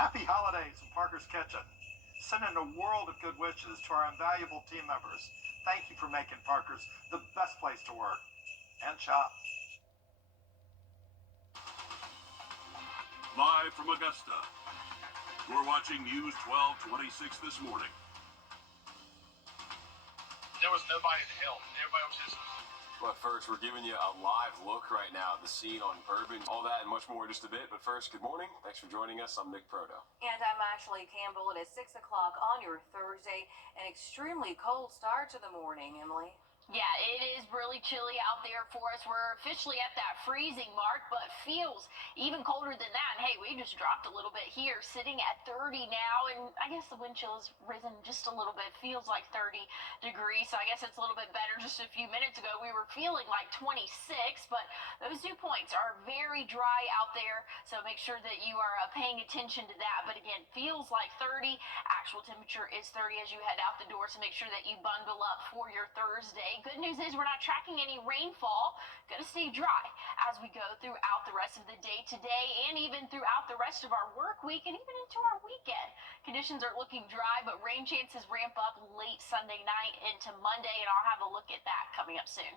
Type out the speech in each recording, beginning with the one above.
Happy holidays from Parker's Kitchen. Sending a world of good wishes to our invaluable team members. Thank you for making Parker's the best place to work and shop. Live from Augusta, you're watching News 1226 this morning. There was nobody to help. Everybody was just... But first, we're giving you a live look right now at the scene on Bourbon. All that and much more in just a bit. But first, good morning. Thanks for joining us. I'm Nick Proto. And I'm Ashley Campbell. It is 6 o'clock on your Thursday. An extremely cold start to the morning, Emily. Yeah, it is really chilly out there for us. We're officially at that freezing mark, but feels even colder than that. And hey, we just dropped a little bit here, sitting at 30 now. And I guess the wind chill has risen just a little bit. Feels like 30 degrees. So I guess it's a little bit better. Just a few minutes ago, we were feeling like 26, but those dew points are very dry out there. So make sure that you are paying attention to that. But again, feels like 30. Actual temperature is 30 as you head out the door. So make sure that you bundle up for your Thursday. Good news is we're not tracking any rainfall. Going to stay dry as we go throughout the rest of the day today and even throughout the rest of our work week and even into our weekend. Conditions are looking dry, but rain chances ramp up late Sunday night into Monday, and I'll have a look at that coming up soon.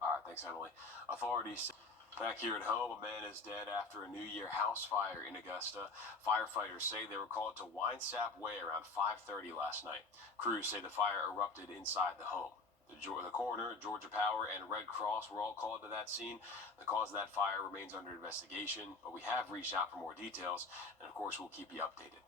All right, thanks, Emily. Authorities back here at home, a man is dead after a New Year house fire in Augusta. Firefighters say they were called to Winesap Way around 5:30 last night. Crews say the fire erupted inside the home. The coroner, Georgia Power, and Red Cross were all called to that scene. The cause of that fire remains under investigation, but we have reached out for more details, and of course we'll keep you updated.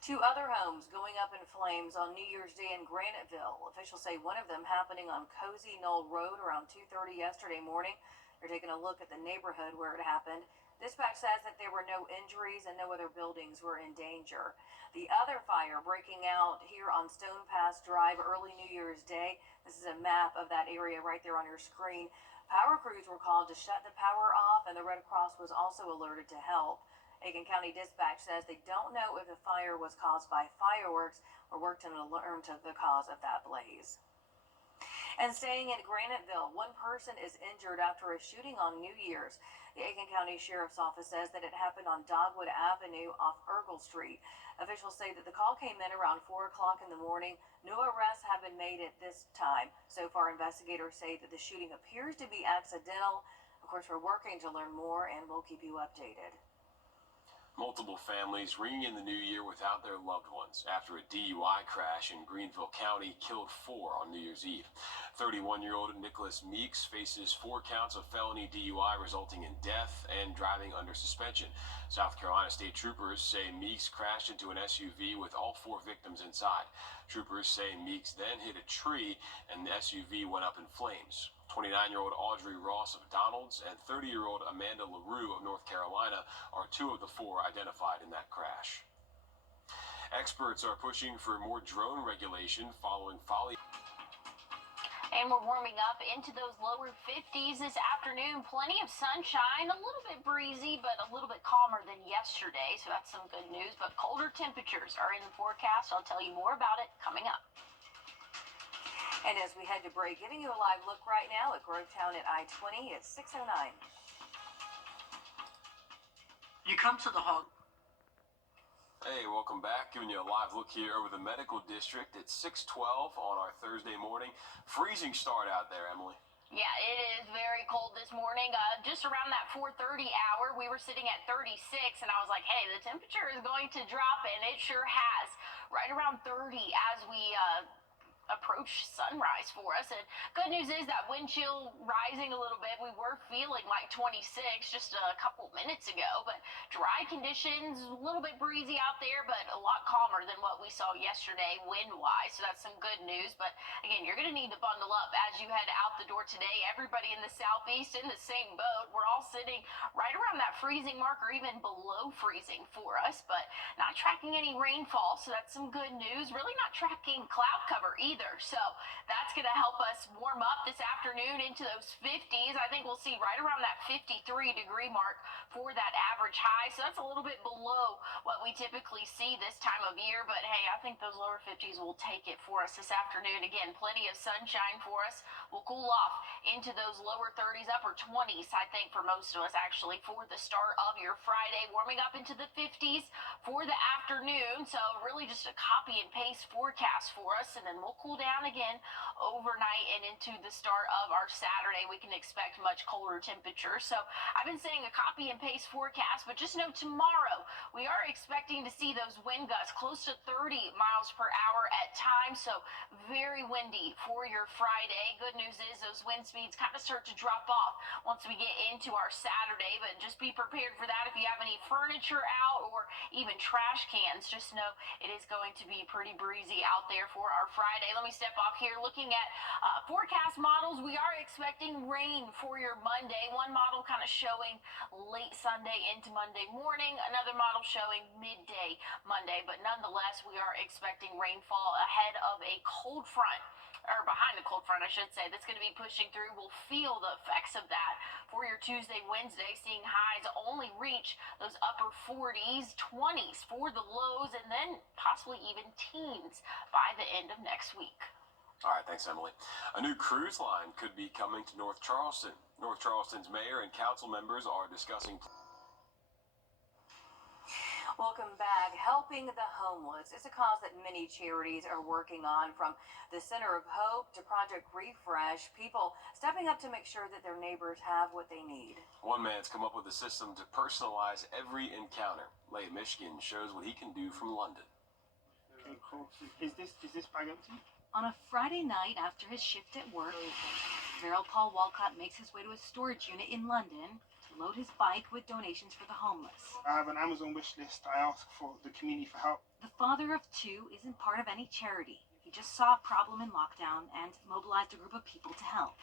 2 other homes going up in flames on New Year's Day in Graniteville. Officials say one of them happening on Cozy Knoll Road around 2:30 yesterday morning. They're taking a look at the neighborhood where it happened. Dispatch says that there were no injuries and no other buildings were in danger. The other fire breaking out here on Stone Pass Drive early New Year's Day. This is a map of that area right there on your screen. Power crews were called to shut the power off, and the Red Cross was also alerted to help. Aiken County Dispatch says they don't know if the fire was caused by fireworks or worked to learn to the cause of that blaze. And staying in Graniteville, one person is injured after a shooting on New Year's. The Aiken County Sheriff's Office says that it happened on Dogwood Avenue off Ergle Street. Officials say that the call came in around 4 o'clock in the morning. No arrests have been made at this time. So far, investigators say that the shooting appears to be accidental. Of course, we're working to learn more, and we'll keep you updated. Multiple families ringing in the new year without their loved ones after a DUI crash in Greenville County killed 4 on New Year's Eve. 31-year-old Nicholas Meeks faces 4 counts of felony DUI resulting in death and driving under suspension. South Carolina state troopers say Meeks crashed into an SUV with all 4 victims inside. Troopers say Meeks then hit a tree and the SUV went up in flames. 29-year-old Audrey Ross of Donalds and 30-year-old Amanda LaRue of North Carolina are 2 of the 4 identified in that crash. Experts are pushing for more drone regulation following folly. And we're warming up into those lower 50s this afternoon. Plenty of sunshine, a little bit breezy, but a little bit calmer than yesterday. So that's some good news. But colder temperatures are in the forecast. I'll tell you more about it coming up. And as we head to break, giving you a live look right now at Grovetown at I-20 at 6:09. You come to the hog. Hey, welcome back. Giving you a live look here over the medical district at 6:12 on our Thursday morning. Freezing start out there, Emily. Yeah, it is very cold this morning. Just around that 4:30 hour, we were sitting at 36, and I was like, hey, the temperature is going to drop, and it sure has. Right around 30 as we approach sunrise for us. And good news is that wind chill rising a little bit. We were feeling like 26 just a couple minutes ago, but dry conditions, a little bit breezy out there, but a lot calmer than what we saw yesterday wind-wise. So that's some good news. But again, you're going to need to bundle up as you head out the door today. Everybody in the southeast in the same boat. We're all sitting right around that freezing mark or even below freezing for us, but not tracking any rainfall. So that's some good news. Really not tracking cloud cover either. So that's going to help us warm up this afternoon into those 50s. I think we'll see right around that 53-degree mark for that average high. So that's a little bit below what we typically see this time of year. But hey, I think those lower 50s will take it for us this afternoon. Again, plenty of sunshine for us. We'll cool off into those lower 30s, upper 20s, I think, for most most of us actually, for the start of your Friday, warming up into the 50s for the afternoon. So really just a copy and paste forecast for us, and then we'll cool down again overnight and into the start of our Saturday. We can expect much colder temperatures. So I've been saying a copy and paste forecast, but just know tomorrow we are expecting to see those wind gusts close to 30 miles per hour at times. So very windy for your Friday. Good news is those wind speeds kind of start to drop off once we get into our Saturday, but just be prepared for that. If you have any furniture out or even trash cans, just know it is going to be pretty breezy out there for our Friday. Let me step off here. Looking at forecast models, we are expecting rain for your Monday. One model kind of showing late Sunday into Monday morning, another model showing midday Monday, but nonetheless, we are expecting rainfall ahead of a cold front, or behind the cold front, I should say, that's going to be pushing through. We'll feel the effects of that for your Tuesday, Wednesday, seeing highs only reach those upper 40s, 20s for the lows, and then possibly even teens by the end of next week. All right, thanks, Emily. A new cruise line could be coming to North Charleston. North Charleston's mayor and council members are discussing. Welcome back. Helping the homeless is a cause that many charities are working on, from the Center of Hope to Project Refresh. People stepping up to make sure that their neighbors have what they need. One man's come up with a system to personalize every encounter. Leigh Michigan shows what he can do from London. Okay, cool. Is this bag empty? On a Friday night after his shift at work, Viral Paul Walcott makes his way to a storage unit in London to load his bike with donations for the homeless. I have an Amazon wish list. I ask for the community for help. The father of two isn't part of any charity. He just saw a problem in lockdown and mobilized a group of people to help.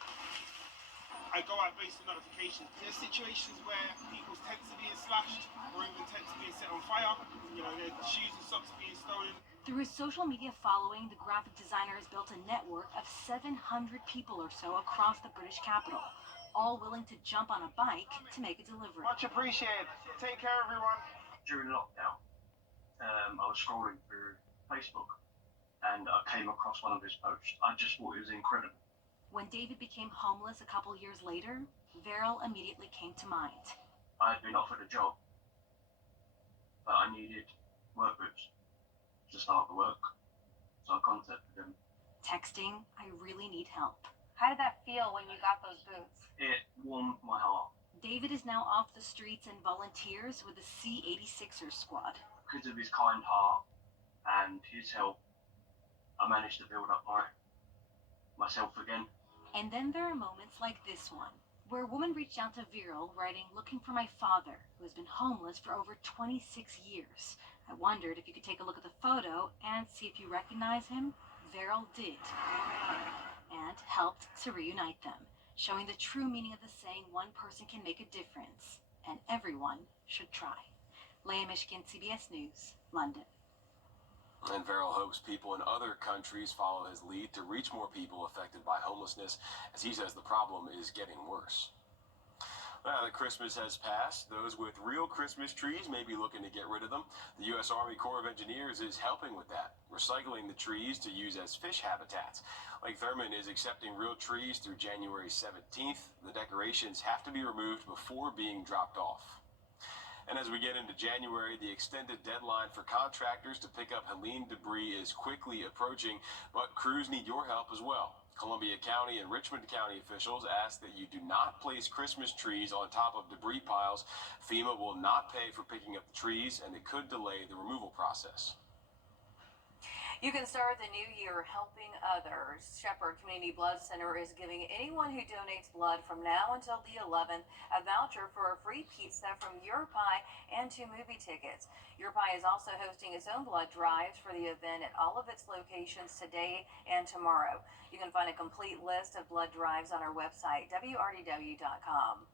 I go out based on notifications. There's situations where people's tents are being slashed or even tents are being set on fire. You know, their shoes and socks being stolen. Through his social media following, the graphic designer has built a network of 700 people or so across the British capital, all willing to jump on a bike to make a delivery. Much appreciated. Take care, everyone. During lockdown, I was scrolling through Facebook and I came across one of his posts. I just thought it was incredible. When David became homeless a couple years later, Viral immediately came to mind. I had been offered a job, but I needed work boots to start the work, so I contacted him. Texting, "I really need help." How did that feel when you got those boots? It warmed my heart. David is now off the streets and volunteers with the C-86ers squad. Because of his kind heart and his help, I managed to build up myself again. And then there are moments like this one, where a woman reached out to Viral, writing, "Looking for my father, who has been homeless for over 26 years. I wondered if you could take a look at the photo and see if you recognize him." Viral did, and helped to reunite them, showing the true meaning of the saying, one person can make a difference, and everyone should try. Leigh Michigan, CBS News, London. And Verrill hopes people in other countries follow his lead to reach more people affected by homelessness, as he says the problem is getting worse. Now that Christmas has passed, those with real Christmas trees may be looking to get rid of them. The U.S. Army Corps of Engineers is helping with that, recycling the trees to use as fish habitats. Lake Thurmond is accepting real trees through January 17th. The decorations have to be removed before being dropped off. And as we get into January, the extended deadline for contractors to pick up Helene debris is quickly approaching, but crews need your help as well. Columbia County and Richmond County officials ask that you do not place Christmas trees on top of debris piles. FEMA will not pay for picking up the trees, and it could delay the removal process. You can start the new year helping others. Shepherd Community Blood Center is giving anyone who donates blood from now until the 11th a voucher for a free pizza from Your Pie and 2 movie tickets. Your Pie is also hosting its own blood drives for the event at all of its locations today and tomorrow. You can find a complete list of blood drives on our website, wrdw.com.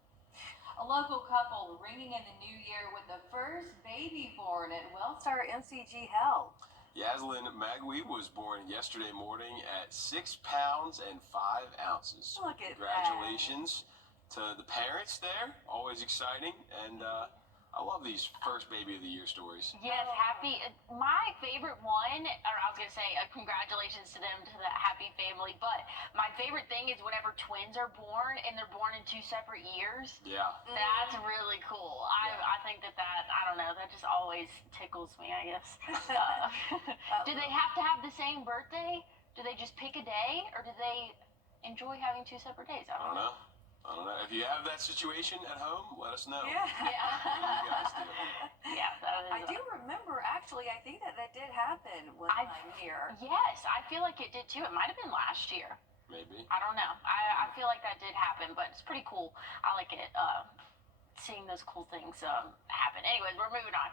A local couple ringing in the new year with the first baby born at Wellstar MCG Health. Yaslin Magui was born yesterday morning at 6 pounds and 5 ounces. Look at Congratulations to the parents there. Always exciting. And I love these first baby of the year stories. Yes, happy. My favorite one, or I was going to say congratulations to them, to the happy family, but my favorite thing is whenever twins are born and they're born in 2 separate years. Yeah. That's really cool. I think that, I don't know, that just always tickles me, I guess. Do they have to have the same birthday? Do they just pick a day, or do they enjoy having 2 separate days? I don't know. I don't know. If you have that situation at home, let us know. Yeah. What you guys do. Yeah, that is. I do remember, actually, I think that did happen one time here. Yes, I feel like it did too. It might have been last year. Maybe. I don't know. I feel like that did happen, but it's pretty cool. I like it. Seeing those cool things happen. Anyways, we're moving on.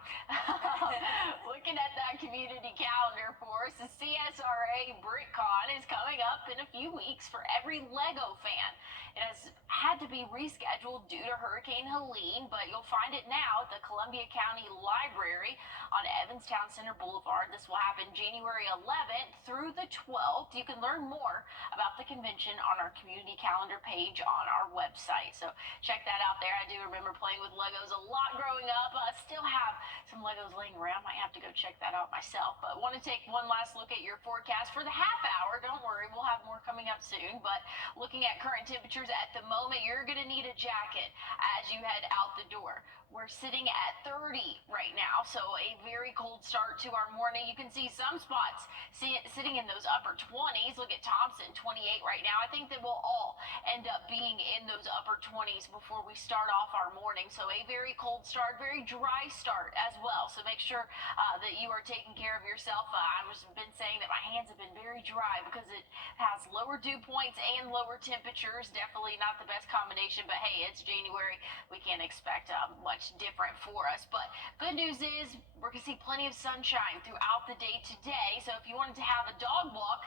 Looking at that community calendar for us, the CSRA BrickCon is coming up in a few weeks for every Lego fan. It has had to be rescheduled due to Hurricane Helene, but you'll find it now at the Columbia County Library on Evanstown Center Boulevard. This will happen January 11th through the 12th. You can learn more about the convention on our community calendar page on our website. So check that out there. I do remember playing with Legos a lot growing up. I still have some Legos laying around. Might have to go check that out myself. But want to take one last look at your forecast for the half hour. Don't worry, we'll have more coming up soon. But looking at current temperatures at the moment, you're going to need a jacket as you head out the door. We're sitting at 30 right now, so a very cold start to our morning. You can see some spots sitting in those upper 20s. Look at Thompson, 28 right now. I think that we'll all end up being in those upper 20s before we start off our morning. So a very cold start, very dry start as well. So make sure that you are taking care of yourself. I've been saying that my hands have been very dry because it has lower dew points and lower temperatures. Definitely not the best combination, but hey, it's January. We can't expect much different for us. But good news is we're going to see plenty of sunshine throughout the day today. So if you wanted to have a dog walk,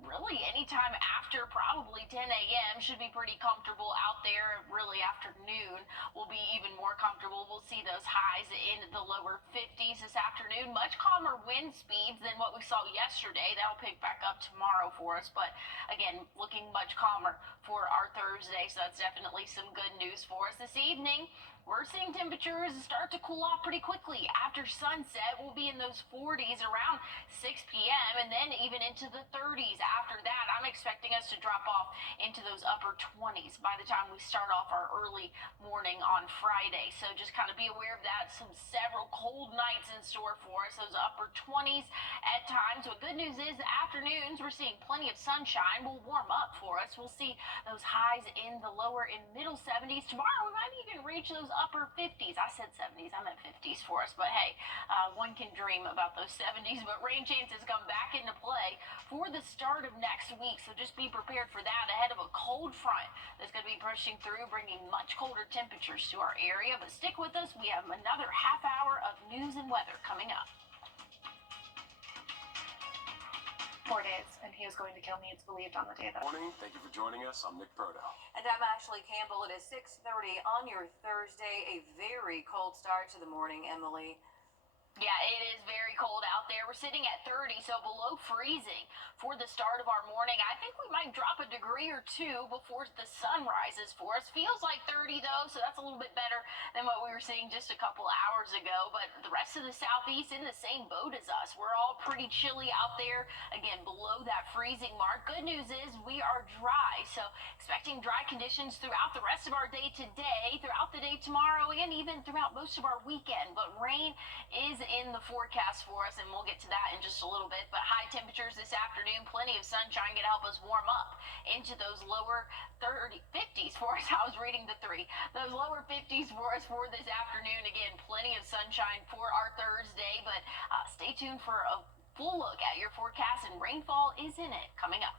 really anytime after probably 10 a.m. should be pretty comfortable out there. Really afternoon will be even more comfortable. We'll see those highs in the lower 50s this afternoon. Much calmer wind speeds than what we saw yesterday. That'll pick back up tomorrow for us. But again, looking much calmer for our Thursday. So that's definitely some good news for us this evening. We're seeing temperatures start to cool off pretty quickly. After sunset, we'll be in those 40s around 6 p.m. and then even into the 30s after that. I'm expecting us to drop off into those upper 20s by the time we start off our early morning on Friday. So just kind of be aware of that. Several cold nights in store for us, those upper 20s at times. But good news is the afternoons, we're seeing plenty of sunshine. Will warm up for us. We'll see those highs in the lower and middle 70s. Tomorrow, we might even reach those upper 50s. I said 70s, I meant 50s for us, but hey, one can dream about those 70s. But rain chances come back into play for the start of next week, so just be prepared for that ahead of a cold front that's going to be pushing through, bringing much colder temperatures to our area. But stick with us, we have another half hour of news and weather coming up. 4 days, and he was going to kill me, it's believed, on the day that. Morning. Thank you for joining us. I'm Nick Proto. And I'm Ashley Campbell. It is 6:30 on your Thursday. A very cold start to the morning, Emily. Yeah, it is very cold out there. We're sitting at 30, so below freezing for the start of our morning. I think we might drop a degree or two before the sun rises for us. Feels like 30, though, so that's a little bit better than what we were seeing just a couple hours ago. But the rest of the southeast in the same boat as us. We're all pretty chilly out there, again, below that freezing mark. Good news is we are dry, so expecting dry conditions throughout the rest of our day today, throughout the day tomorrow, and even throughout most of our weekend. But rain is in the forecast for us, and we'll get to that in just a little bit. But high temperatures this afternoon, plenty of sunshine going to help us warm up into those lower 50s for us. I was reading the 3. Those lower 50s for us for this afternoon. Again, plenty of sunshine for our Thursday, but stay tuned for a full look at your forecast, and rainfall is in it coming up.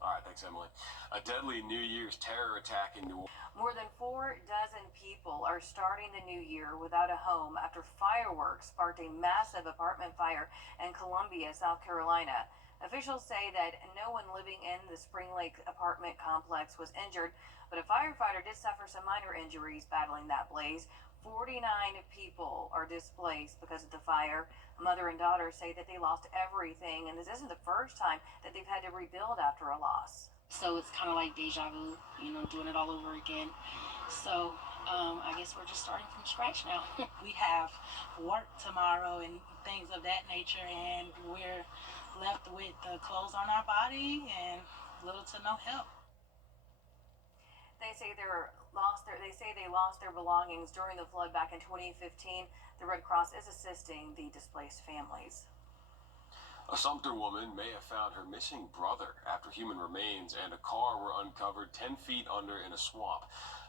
All right, thanks, Emily. A deadly New Year's terror attack in New Orleans. More than 4 dozen people are starting the new year without a home after fireworks sparked a massive apartment fire in Columbia, South Carolina. Officials say that no one living in the Spring Lake apartment complex was injured, but a firefighter did suffer some minor injuries battling that blaze. 49 people are displaced because of the fire. A mother and daughter say that they lost everything, and this isn't the first time that they've had to rebuild after a loss. So it's kind of like deja vu, doing it all over again. So I guess we're just starting from scratch now. We have work tomorrow and things of that nature, and we're left with the clothes on our body and little to no help. They say they lost their belongings during the flood back in 2015. The Red Cross is assisting the displaced families. A Sumter woman may have found her missing brother after human remains and a car were uncovered 10 feet under in a swamp.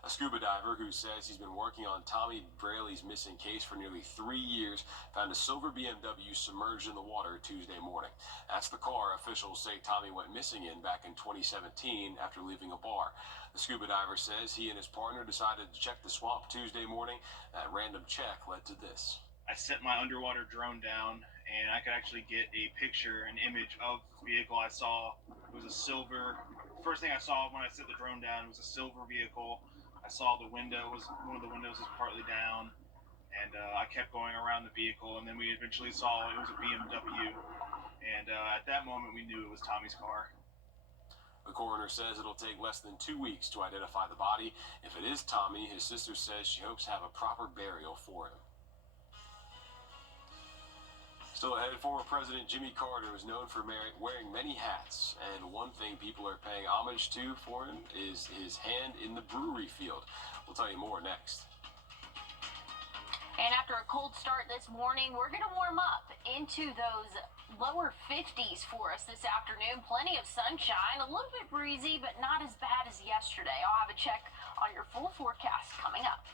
A scuba diver who says he's been working on Tommy Braley's missing case for nearly 3 years found a silver BMW submerged in the water Tuesday morning. That's the car officials say Tommy went missing in back in 2017 after leaving a bar. The scuba diver says he and his partner decided to check the swamp Tuesday morning. That random check led to this. I set my underwater drone down, and I could actually get a picture, an image of the vehicle I saw. It was a silver. First thing I saw when I set the drone down was a silver vehicle. I saw one of the windows was partly down, and I kept going around the vehicle, and then we eventually saw it was a BMW. And at that moment, we knew it was Tommy's car. The coroner says it'll take less than 2 weeks to identify the body. If it is Tommy, his sister says she hopes to have a proper burial for him. Still ahead, former President Jimmy Carter was known for wearing many hats, and one thing people are paying homage to for him is his hand in the brewery field. We'll tell you more next. And after a cold start this morning, we're going to warm up into those lower 50s for us this afternoon. Plenty of sunshine, a little bit breezy, but not as bad as yesterday. I'll have a check on your full forecast coming up.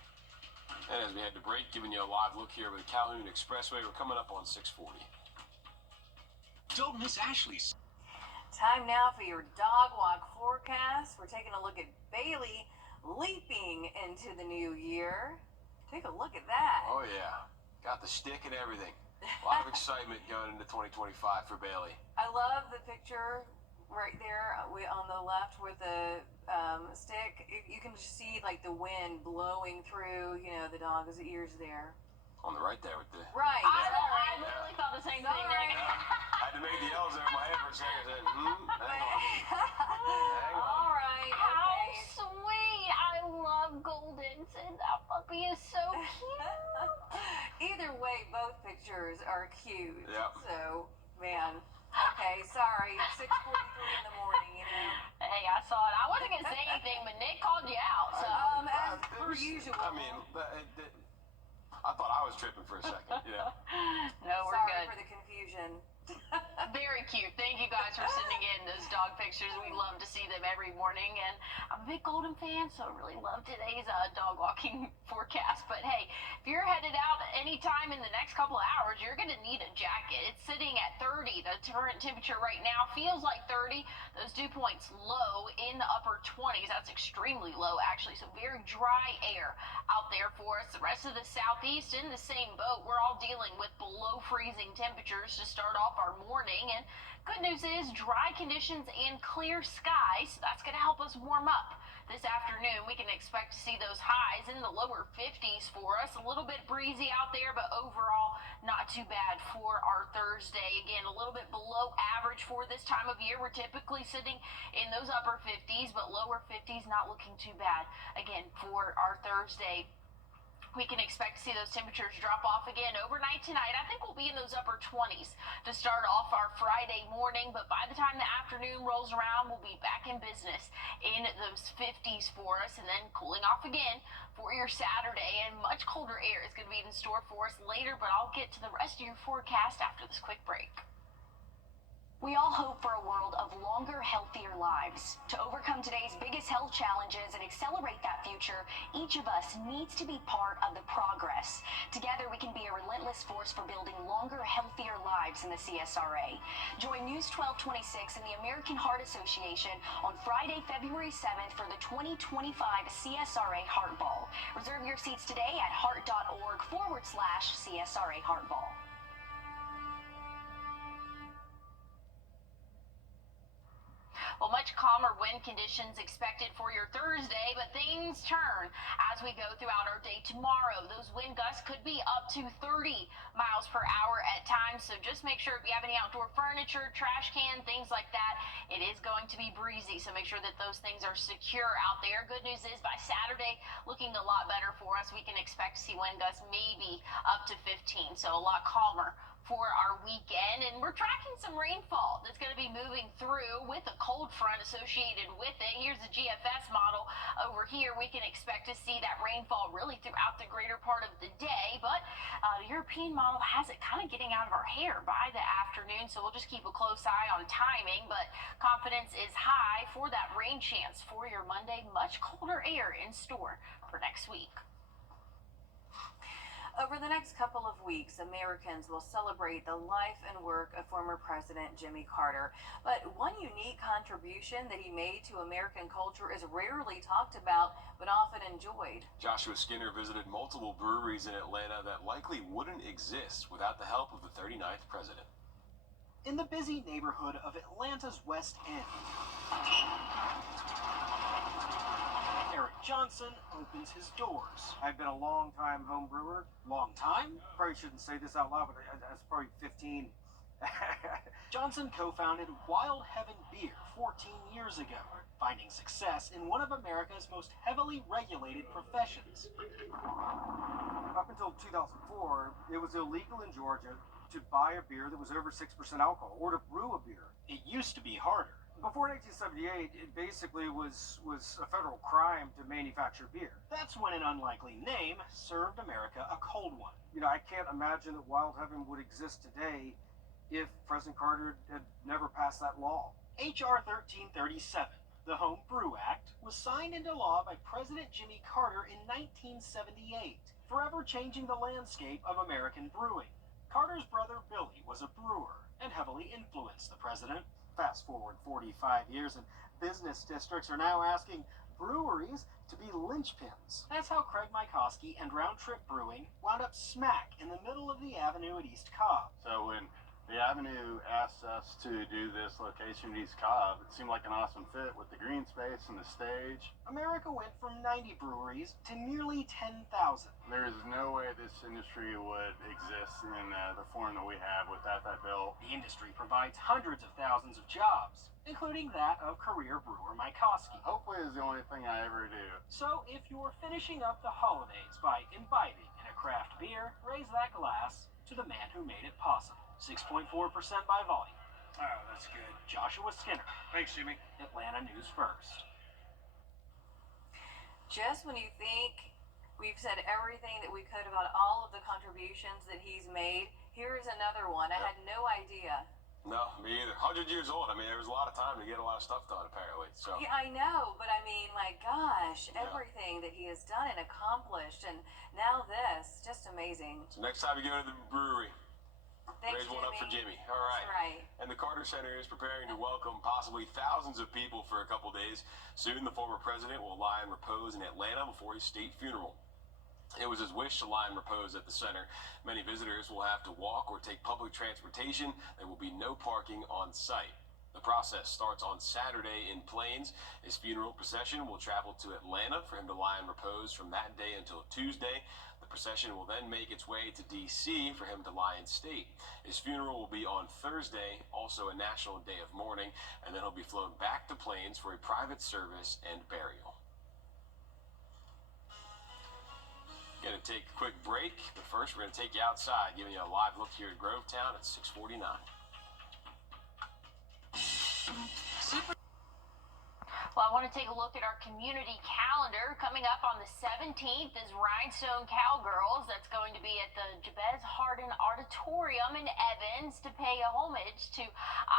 And as we head to break, giving you a live look here over the Calhoun Expressway. We're coming up on 640. Don't miss Ashley's. Time now for your dog walk forecast. We're taking a look at Bailey leaping into the new year. Take a look at that. Oh, yeah. Got the stick and everything. A lot of excitement going into 2025 for Bailey. I love the picture right there on the left with the stick. You can just see like the wind blowing through, the dog's ears there. On the right there with the... Right. I literally thought the same thing, Nick. I had to make the L's there in my head for a second. I said, hang on. Hang on. All right. How Okay. sweet. I love Goldens, and that puppy is so cute. Either way, both pictures are cute. Yep. So, man. Okay, sorry. 6:43 in the morning, Hey, I saw it. I wasn't going to say anything, but Nick called you out, so. As per usual. I mean, I thought I was tripping for a second, No, we're Sorry good. for the confusion. Very cute. Thank you guys for sending in those dog pictures. We love to see them every morning, and I'm a big Golden fan, so I really love today's dog walking forecast. But hey, if you're headed out anytime in the next couple of hours, you're going to need a jacket. It's sitting at 30. The current temperature right now feels like 30. Those dew points low in the upper 20s. That's extremely low, actually. So very dry air out there for us. The rest of the southeast in the same boat. We're all dealing with below freezing temperatures to start off our morning. And good news is dry conditions and clear skies. So that's going to help us warm up. This afternoon, we can expect to see those highs in the lower 50s for us. A little bit breezy out there, but overall, not too bad for our Thursday. Again, a little bit below average for this time of year. We're typically sitting in those upper 50s, but lower 50s not looking too bad. Again, for our Thursday, we can expect to see those temperatures drop off again overnight tonight. I think we'll be in those upper 20s to start off our Friday morning, but by the time the afternoon rolls around, we'll be back in business in those 50s for us, and then cooling off again for your Saturday. And much colder air is going to be in store for us later, but I'll get to the rest of your forecast after this quick break. We all hope for a world of longer, healthier lives. To overcome today's biggest health challenges and accelerate that future, each of us needs to be part of the progress. Together, we can be a relentless force for building longer, healthier lives in the CSRA. Join News 1226 and the American Heart Association on Friday, February 7th for the 2025 CSRA Heart Ball. Reserve your seats today at heart.org/CSRA Heart Ball. Well, much calmer calmer wind conditions expected for your Thursday, but things turn as we go throughout our day tomorrow. Those wind gusts could be up to 30 miles per hour at times, so just make sure if you have any outdoor furniture, trash can, things like that, it is going to be breezy, so make sure that those things are secure out there. Good news is by Saturday, looking a lot better for us. We can expect to see wind gusts maybe up to 15, so a lot calmer for our weekend. And we're tracking some rainfall that's going to be moving through with a cold front associated with it. Here's the GFS model over here. We can expect to see that rainfall really throughout the greater part of the day, but the European model has it kind of getting out of our hair by the afternoon, so we'll just keep a close eye on timing. But confidence is high for that rain chance for your Monday. Much colder air in store for next week. Over the next couple of weeks, Americans will celebrate the life and work of former President Jimmy Carter. But one unique contribution that he made to American culture is rarely talked about, but often enjoyed. Joshua Skinner visited multiple breweries in Atlanta that likely wouldn't exist without the help of the 39th president. In the busy neighborhood of Atlanta's West End, Eric Johnson opens his doors. I've been a long-time home brewer. Long time? Probably shouldn't say this out loud, but that's probably 15. Johnson co-founded Wild Heaven Beer 14 years ago, finding success in one of America's most heavily regulated professions. Up until 2004, it was illegal in Georgia to buy a beer that was over 6% alcohol, or to brew a beer. It used to be harder. Before 1978, it basically was a federal crime to manufacture beer. That's when an unlikely name served America a cold one. You know, I can't imagine that Wild Heaven would exist today if President Carter had never passed that law. H.R. 1337, the Home Brew Act, was signed into law by President Jimmy Carter in 1978, forever changing the landscape of American brewing. Carter's brother Billy was a brewer and heavily influenced the president. Fast forward 45 years, and business districts are now asking breweries to be linchpins. That's how Craig Mikoski and Round Trip Brewing wound up smack in the middle of the avenue at East Cobb. So when the Avenue asked us to do this location at East Cobb, it seemed like an awesome fit with the green space and the stage. America went from 90 breweries to nearly 10,000. There is no way this industry would exist in the form that we have without that bill. The industry provides hundreds of thousands of jobs, including that of career brewer Mikoski. Hopefully it's the only thing I ever do. So if you're finishing up the holidays by imbibing in a craft beer, raise that glass to the man who made it possible. 6.4% by volume. Oh, that's good. Joshua Skinner. Thanks, Jimmy. Atlanta News First. Just when you think we've said everything that we could about all of the contributions that he's made, here's another one. I had no idea. No, me either. 100 years old. I mean, there was a lot of time to get a lot of stuff done, apparently. So. Yeah, I know, but I mean, my gosh, everything that he has done and accomplished, and now this, just amazing. So next time you go to the brewery, Thanks, raise one up for Jimmy. All right. That's right. And the Carter Center is preparing to welcome possibly thousands of people for a couple days. Soon, the former president will lie in repose in Atlanta before his state funeral. It was his wish to lie in repose at the center. Many visitors will have to walk or take public transportation. There will be no parking on site. The process starts on Saturday in Plains. His funeral procession will travel to Atlanta for him to lie in repose from that day until Tuesday. The procession will then make its way to D.C. for him to lie in state. His funeral will be on Thursday, also a national day of mourning, and then he'll be flown back to Plains for a private service and burial. Gonna take a quick break, but first we're gonna take you outside, giving you a live look here at Grovetown at 6:49. Well, I want to take a look at our community calendar. Coming up on the 17th is Rhinestone Cowgirls. That's going to be at the Jabez Hardin Auditorium in Evans to pay homage to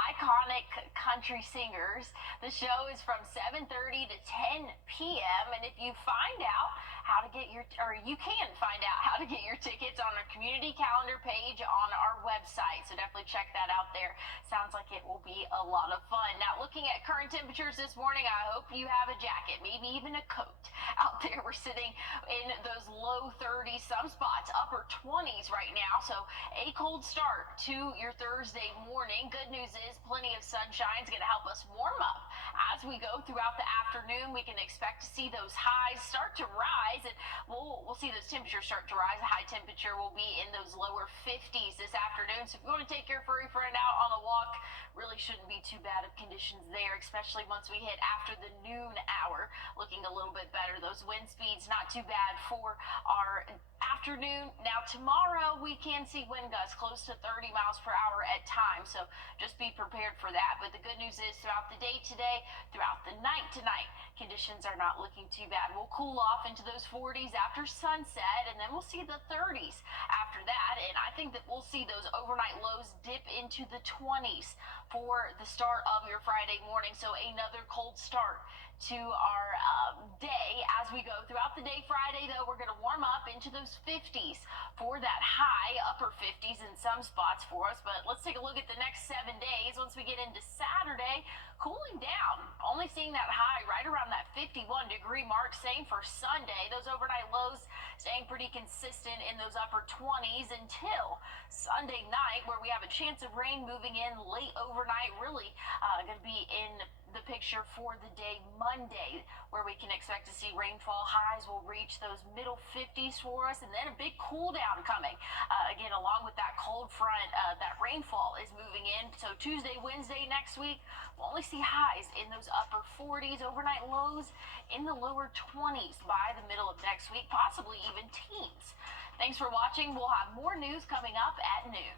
iconic country singers. The show is from 7:30 to 10 p.m. And if you find out how to get you can find out how to get your tickets on our community calendar page on our website. So definitely check that out there. Sounds like it will be a lot of fun. Now, looking at current temperatures this morning, I hope you have a jacket, maybe even a coat out there. We're sitting in those low 30s, some spots upper 20s right now. So a cold start to your Thursday morning. Good news is plenty of sunshine is going to help us warm up. As we go throughout the afternoon, we can expect to see those highs start to rise, and we'll see those temperatures start to rise. The high temperature will be in those lower 50s this afternoon. So if you want to take your furry friend out on a walk, really shouldn't be too bad of conditions there, especially once we hit after the noon hour. Looking a little bit better. Those wind speeds not too bad for our afternoon. Now tomorrow we can see wind gusts close to 30 miles per hour at times, so just be prepared for that. But the good news is throughout the day today, throughout the night tonight, conditions are not looking too bad. We'll cool off into those 40s after sunset, and then we'll see the 30s after that. And I think that we'll see those overnight lows dip into the 20s for the start of your Friday morning. So another cold start to our day as we go throughout the day. Friday, though, we're going to warm up into those 50s for that high, upper 50s in some spots for us. But let's take a look at the next 7 days. Once we get into Saturday, cooling down, only seeing that high right around that 51-degree mark. Same for Sunday. Those overnight lows staying pretty consistent in those upper 20s until Sunday night, where we have a chance of rain moving in late overnight. Really going to be in the picture for the day Monday, where we can expect to see rainfall. Highs will reach those middle 50s for us, and then a big cool down coming. Again, along with that cold front, that rainfall is moving in. So Tuesday, Wednesday next week, we'll only see highs in those upper 40s, overnight lows in the lower 20s by the middle of next week, possibly even teens. Thanks for watching. We'll have more news coming up at noon.